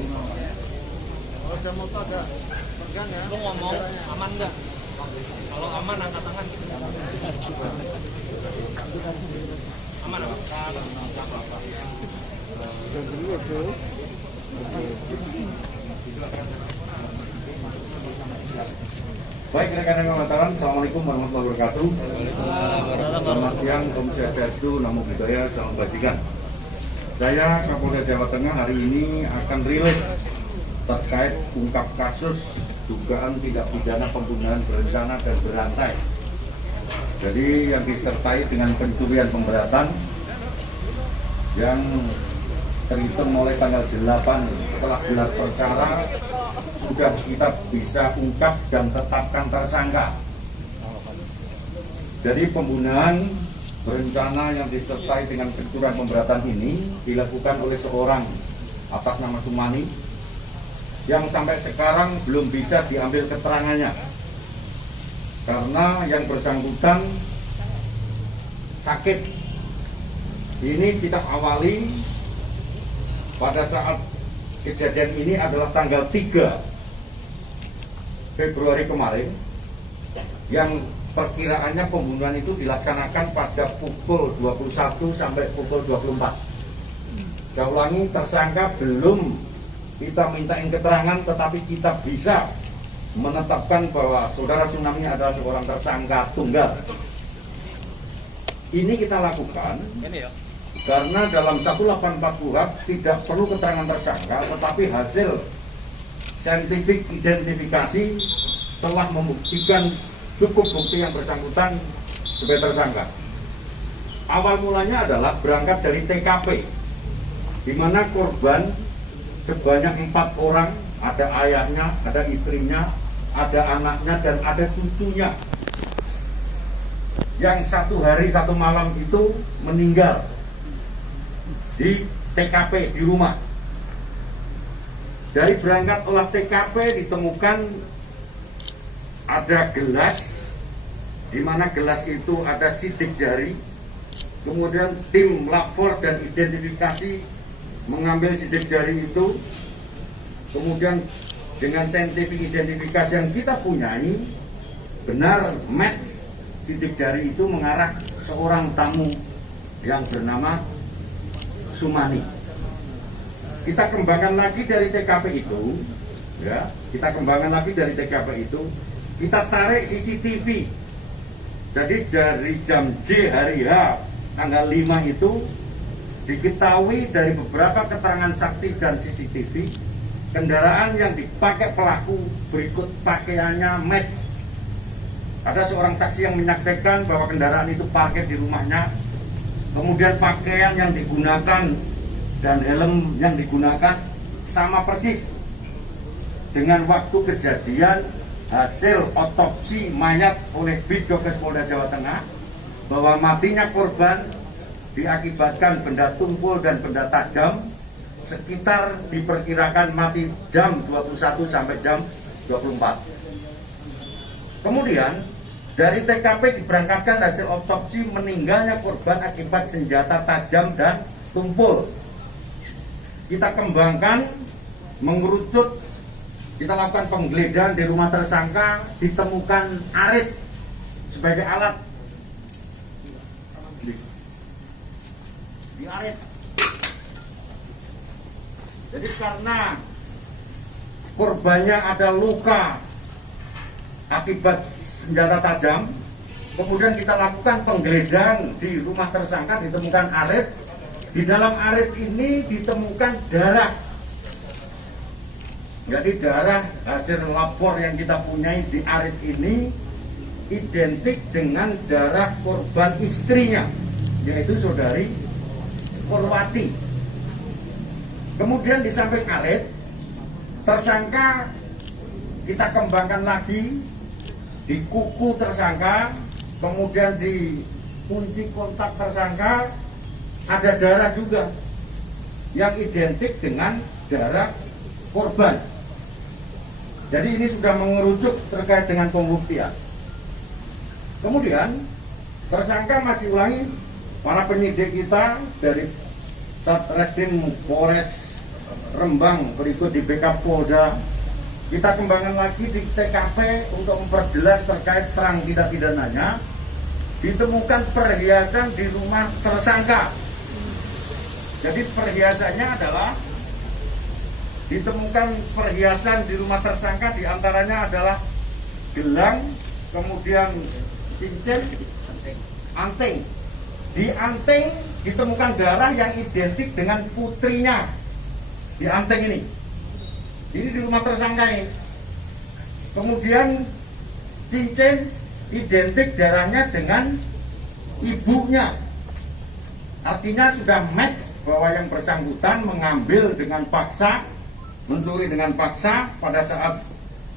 Kalau jam motor agak pegang ya. Lu ngomong aman nggak? Kalau aman angkat tangan gitu. Aman apa? Baik rekan-rekan wartawan, Assalamualaikum warahmatullahi wabarakatuh. Selamat siang, Om Swastiastu, Namo Buddhaya, Salam Kebajikan. Saya Kapolda Jawa Tengah hari ini akan rilis terkait ungkap kasus dugaan tindak pidana pembunuhan berencana dan berantai. Jadi yang disertai dengan pencurian pemberatan yang terhitung mulai tanggal 8 setelah gelar perkara sudah kita bisa ungkap dan tetapkan tersangka. Jadi pembunuhan berencana yang disertai dengan pencurian pemberatan ini dilakukan oleh seorang atas nama Sumani yang sampai sekarang belum bisa diambil keterangannya karena yang bersangkutan sakit. Ini kita awali pada saat kejadian ini adalah tanggal 3 Februari kemarin, yang perkiraannya pembunuhan itu dilaksanakan pada pukul 21 sampai pukul 24. Saya ulangi, tersangka belum kita mintain keterangan, tetapi kita bisa menetapkan bahwa saudara Tsunami adalah seorang tersangka tunggal. Ini kita lakukan karena dalam 184 KUHP tidak perlu keterangan tersangka, tetapi hasil saintifik identifikasi telah membuktikan cukup bukti yang bersangkutan sebagai tersangka. Awal mulanya adalah berangkat dari TKP, di mana korban sebanyak 4 orang, ada ayahnya, ada istrinya, ada anaknya, dan ada cucunya. Yang 1 hari 1 malam itu meninggal di TKP di rumah. Dari berangkat olah TKP ditemukan ada gelas, di mana gelas itu ada sidik jari. Kemudian tim lapor dan identifikasi mengambil sidik jari itu. Kemudian dengan saintifik identifikasi yang kita punyai, benar match sidik jari itu mengarah seorang tamu yang bernama Sumani. Kita kembangkan lagi dari TKP itu, ya, kita tarik CCTV. Jadi dari jam J hari H tanggal 5 itu diketahui dari beberapa keterangan saksi dan CCTV, kendaraan yang dipakai pelaku berikut pakaiannya match. Ada seorang saksi yang menyaksikan bahwa kendaraan itu parkir di rumahnya, kemudian pakaian yang digunakan dan helm yang digunakan sama persis dengan waktu kejadian hasil otopsi mayat oleh Bidokes Polda Jawa Tengah, bahwa matinya korban diakibatkan benda tumpul dan benda tajam sekitar diperkirakan mati jam 21 sampai jam 24. Kemudian dari TKP diberangkatkan hasil otopsi meninggalnya korban akibat senjata tajam dan tumpul. Kita kembangkan, mengerucut, kita lakukan penggeledahan di rumah tersangka, ditemukan arit sebagai alat. Di arit. Jadi karena korbannya ada luka akibat senjata tajam, kemudian kita lakukan penggeledahan di rumah tersangka, ditemukan arit. Di dalam arit ini ditemukan darah. Jadi darah hasil lapor yang kita punyai di arit ini identik dengan darah korban istrinya, yaitu saudari Purwati. Kemudian di samping arit, tersangka kita kembangkan lagi di kuku tersangka, kemudian di kunci kontak tersangka ada darah juga yang identik dengan darah korban. Jadi ini sudah mengerucut terkait dengan pembuktian. Kemudian tersangka masih ulangi, para penyidik kita dari Satreskrim Polres Rembang, berikut di BK Polda. Kita kembangkan lagi di TKP untuk memperjelas terkait terang tidak pidananya. Ditemukan perhiasan di rumah tersangka. Jadi perhiasannya adalah ditemukan perhiasan di rumah tersangka, diantaranya adalah gelang, kemudian cincin, anting. Di anting ditemukan darah yang identik dengan putrinya. Di anting ini di rumah tersangka ini. Kemudian cincin identik darahnya dengan ibunya. Artinya sudah match bahwa yang bersangkutan mengambil dengan paksa, mencuri dengan paksa pada saat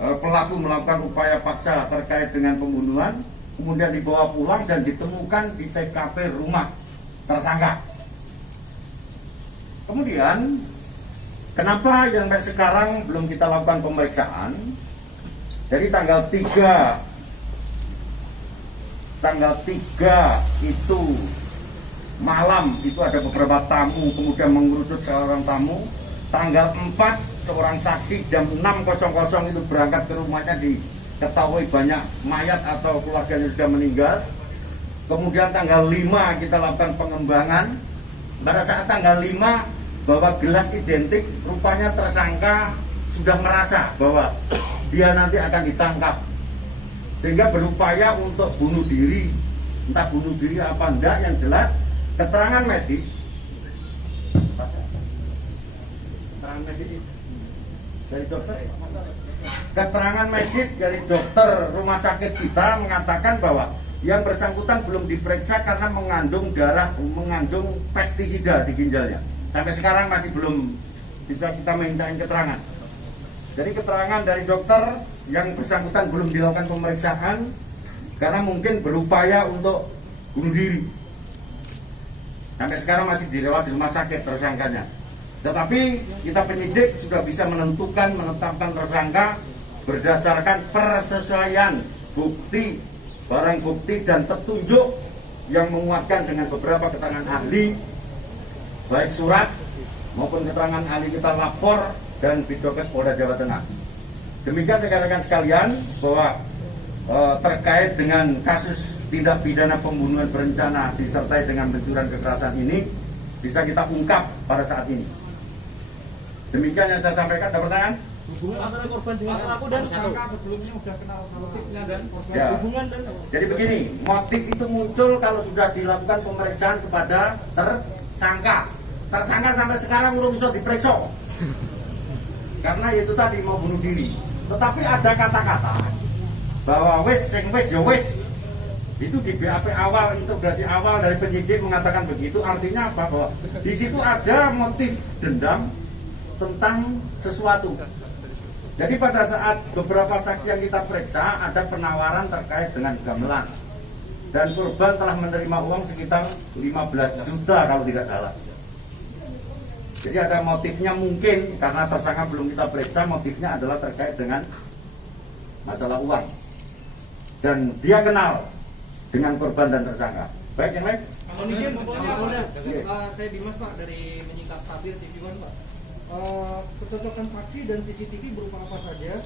pelaku melakukan upaya paksa terkait dengan pembunuhan, kemudian dibawa pulang dan ditemukan di TKP rumah tersangka. Kemudian kenapa yang sampai sekarang belum kita lakukan pemeriksaan? Jadi tanggal 3 itu malam itu ada beberapa tamu, kemudian mengerucut seorang tamu. Tanggal 4 seorang saksi jam 6.00 itu berangkat ke rumahnya, diketahui banyak mayat atau keluarganya sudah meninggal. Kemudian tanggal 5 kita lakukan pengembangan. Pada saat tanggal 5 bahwa gelas identik, rupanya tersangka sudah merasa bahwa dia nanti akan ditangkap, sehingga berupaya untuk bunuh diri. Entah bunuh diri apa enggak, yang jelas keterangan medis dari dokter rumah sakit kita mengatakan bahwa yang bersangkutan belum diperiksa karena mengandung pestisida di ginjalnya. Sampai sekarang masih belum bisa kita mintain keterangan. Jadi keterangan dari dokter yang bersangkutan belum dilakukan pemeriksaan karena mungkin berupaya untuk bunuh diri. Sampai sekarang masih dirawat di rumah sakit tersangkanya. Tetapi kita penyidik sudah bisa menetapkan tersangka berdasarkan persesuaian bukti, barang bukti dan petunjuk yang menguatkan dengan beberapa keterangan ahli, baik surat maupun keterangan ahli kita lapor dan Bidokes Polda Jawa Tengah. Demikian rekan-rekan sekalian bahwa terkait dengan kasus tindak pidana pembunuhan berencana disertai dengan pencurian kekerasan ini bisa kita ungkap pada saat ini. Demikian yang saya sampaikan. Ada pertanyaan? Hubungan antara korban dengan pelaku dan tersangka sebelumnya sudah kenal motifnya dan korban. Ya. Hubungan dan Jadi begini, motif itu muncul kalau sudah dilakukan pemeriksaan kepada tersangka. Tersangka sampai sekarang belum bisa diperiksa. Karena itu tadi mau bunuh diri. Tetapi ada kata-kata bahwa wis ya wis. Itu di BAP awal, integrasi awal dari penyidik mengatakan begitu. Artinya apa? Bahwa di situ ada motif dendam tentang sesuatu. Jadi pada saat beberapa saksi yang kita periksa ada penawaran terkait dengan gamelan, dan korban telah menerima uang sekitar 15 juta kalau tidak salah. Jadi ada motifnya mungkin, karena tersangka belum kita periksa, motifnya adalah terkait dengan masalah uang. Dan dia kenal dengan korban dan tersangka. Baik, yang lain? Mungkin pokoknya saya Dimas Pak dari Menyingkap Tabir TV One Pak. Kecocokan saksi dan CCTV berupa apa saja,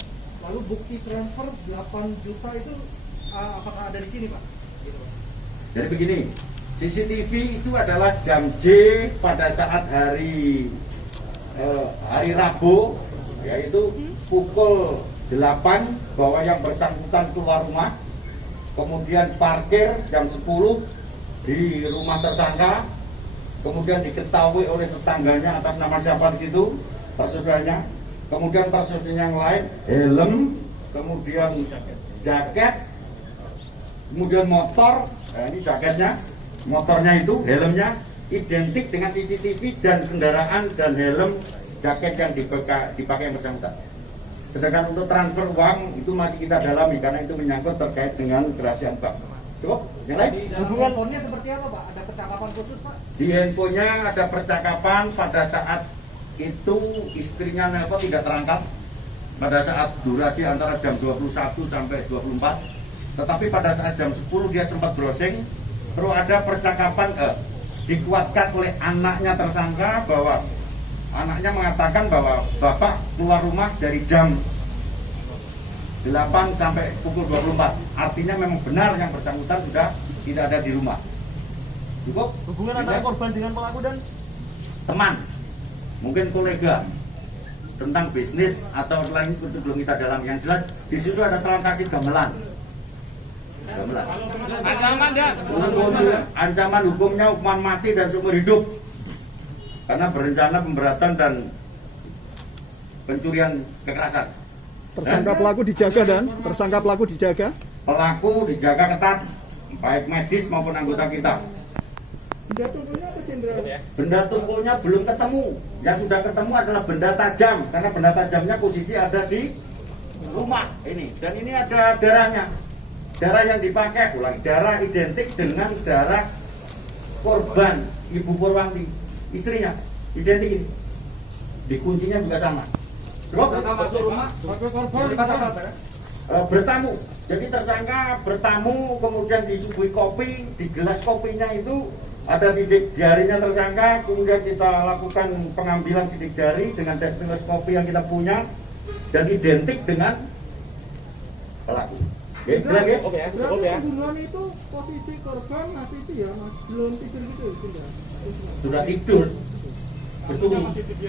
lalu bukti transfer 8 juta itu apakah ada di sini Pak? Gitu. Jadi begini, CCTV itu adalah jam J pada saat hari Rabu, yaitu pukul 8 bahwa yang bersangkutan keluar rumah, kemudian parkir jam 10 di rumah tersangka, kemudian diketahui oleh tetangganya atas nama siapa di situ, persesuaiannya, kemudian persesuaian yang lain, helm, kemudian jaket, kemudian motor, ini jaketnya, motornya itu, helmnya identik dengan CCTV dan kendaraan dan helm jaket yang dipakai yang bersangkutan. Sedangkan untuk transfer uang itu masih kita dalami karena itu menyangkut terkait dengan kerahasiaan bank. Cukup? Yang lain? Di dalam handphonenya seperti apa Pak? Ada percakapan khusus Pak? Di handphonenya ada percakapan pada saat itu istrinya nelpon tidak terangkat pada saat durasi antara jam 21 sampai 24. Tetapi pada saat jam 10 dia sempat browsing. Terus ada percakapan dikuatkan oleh anaknya tersangka bahwa anaknya mengatakan bahwa bapak keluar rumah dari jam 8 sampai pukul 24. Artinya memang benar yang bersangkutan sudah tidak ada di rumah. Cukup? Hubungan antara korban dengan pelaku dan Teman, mungkin kolega, tentang bisnis atau lain itu belum kita dalam. Yang jelas di situ ada transaksi gamelan. ancaman dan Ancaman hukumnya hukuman mati dan seumur hidup karena berencana pemberatan dan pencurian kekerasan. Tersangka pelaku dijaga dan tersangka pelaku dijaga. Pelaku dijaga ketat, baik medis maupun anggota kita. Benda tubuhnya apa jenderal? Benda tumpulnya belum ketemu. Yang sudah ketemu adalah benda tajam, karena benda tajamnya posisi ada di rumah ini. Dan ini ada darahnya. Darah yang dipakai, darah identik dengan darah korban Ibu Purwanti, istrinya, identik ini. Di kuncinya juga sama. masuk rumah Bertamu. Jadi tersangka bertamu, kemudian disuguhi kopi, di gelas kopinya itu ada sidik jarinya tersangka, kemudian kita lakukan pengambilan sidik jari dengan gelas kopi yang kita punya dan identik dengan pelaku. Oke, jelas ya? Berarti pembunuhan itu posisi korban masih itu ya, mas belum tidur gitu sudah. Sudah tidur. Terus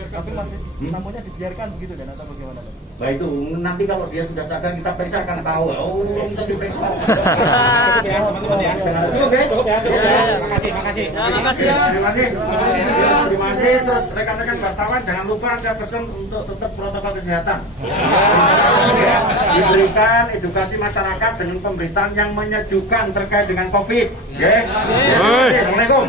tapi masih namunnya dibiarkan begitu dan atau bagaimana? nah itu nanti kalau dia sudah sadar kita periksa akan tahu. Oh, bisa diperiksa. Teman-teman ya. Cukup ya? Makasih. Terima kasih. Terima kasih. Terus rekan-rekan wartawan jangan lupa ada pesan untuk tetap protokol kesehatan. Ya, diberikan edukasi masyarakat dengan pemberitaan yang menyejukkan terkait dengan COVID. Ya. Assalamualaikum.